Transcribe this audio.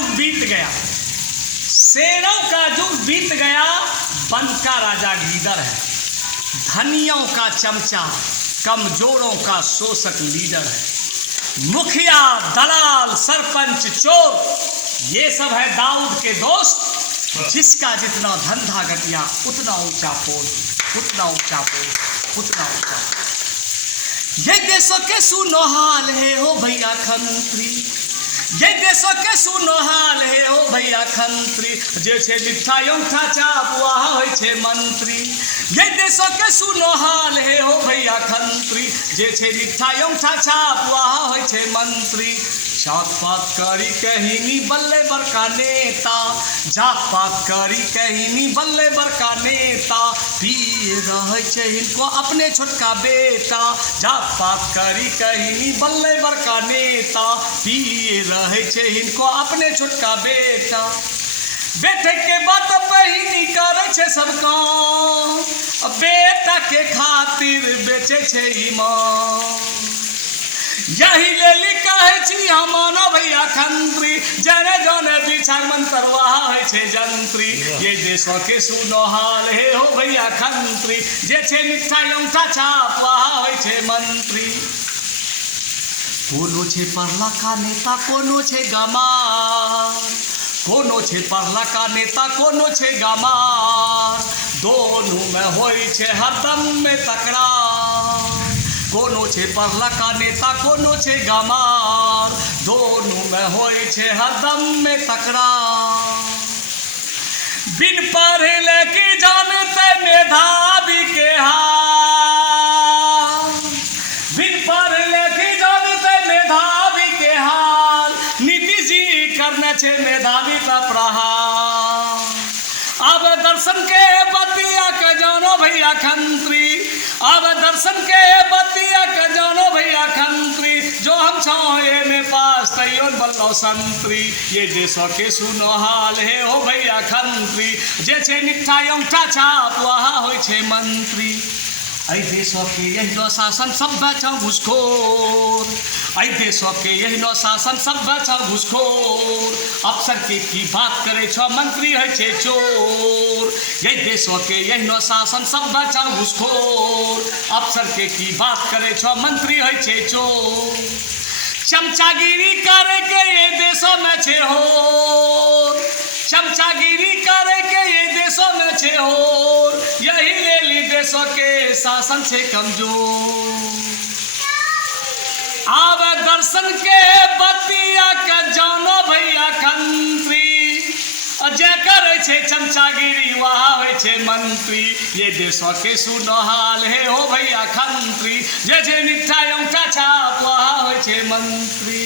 युग बीत गया, शेरों का युग बीत गया, वन का राजा गीदड़ है, धनियों का चमचा, कमजोरों का शोषक लीडर है, मुखिया दलाल सरपंच चोर, ये सब है दाऊद के दोस्त। जिसका जितना धंधा घटिया उतना ऊंचा पोस्ट, उतना ऊंचा पोस्ट, उतना ऊंचा पोस्ट। ये देशों के सुनो हाल है हो भैया खंत्री, ये देशों के सुनो हाल है हो भैया खंत्री, जे छे मिठाइयों का चाप वहाँ होइ छे मंत्री। ये देशों के सुनो हाल है हो भैया खंत्री, जे छे मिठाइयों का चाप वहाँ होइ छे मंत्री। जात पात करी कहीनी बल्ले बड़का नेता, जात पात करी कहीनी बल्ले बड़का नेता, पिए रहे छे इनको अपने छोटका बेटा। जात पात करी कहीनी बल्ले बड़का नेता, पिए रहे छे इनको अपने छोटका बेटा। बेटे के बात बहिनी करे छे सबका, बेटा के खातिर बेचे छे ईमान। यही ले लिखा है छी हमारा भैया खंत्री, जने जने बिछार मंत्र वहाँ है छे जंत्री। ये देशों के सुनो हाल है हो भैया खंत्री, जे छे मिठाइयों का छाप वहाँ है छे मंत्री। कोनो छे पढ़ला का नेता, कोनो छे गमार, कोनो छे पढ़ला का नेता, कोनो छे गमार, दोनों में होई छे हरदम में तकरार। कोनो छे पढ़ला का नेता, कोनो छे गमार, दोनों में होई छे हरदम में तकरार। बिन पढ़े लेके जानते मेधावी के हाल, बिन पढ़े लेके जानते मेधावी के हाल, नीतीश जी करने छे मेधावी का प्रहार। अब दर्शन के बतिया के जानो भैया खंत्री, अब दर्शन के बतिया के जानो भैया खंत्री, जो हम छाए में पास तैयो बल्लो संतरी। ये देशों के सुनो हाल है हो भैया खंत्री, जे छे मिठाइयों का छाप वहाँ होइ छे मंत्री। ऐ देशों के यही नो शासन सब बचा घुसखोर, ऐ देशों के यही नो शासन सब बचा घुसखोर, अफसर के की बात करे छो मंत्री है छे चोर। ये देशों के यही नो शासन सब बचा घुसखोर, अफसर के की बात करे छो मंत्री है छे चोर। चमचागिरी करे के ये देशों में छे हो, चमचागिरी करे के ये देशों में छे हो, यही ले ली देशों के शासन से कमजोर। अब दर्शन के बतिया का जानो भैया खंत्री, जे करे छे चमचागिरी वहाँ होइ छे मंत्री। ये देशों के सुनो हाल है हो भैया खंत्री, जे छे मिठाइयों का छाप वहाँ होइ छे मंत्री।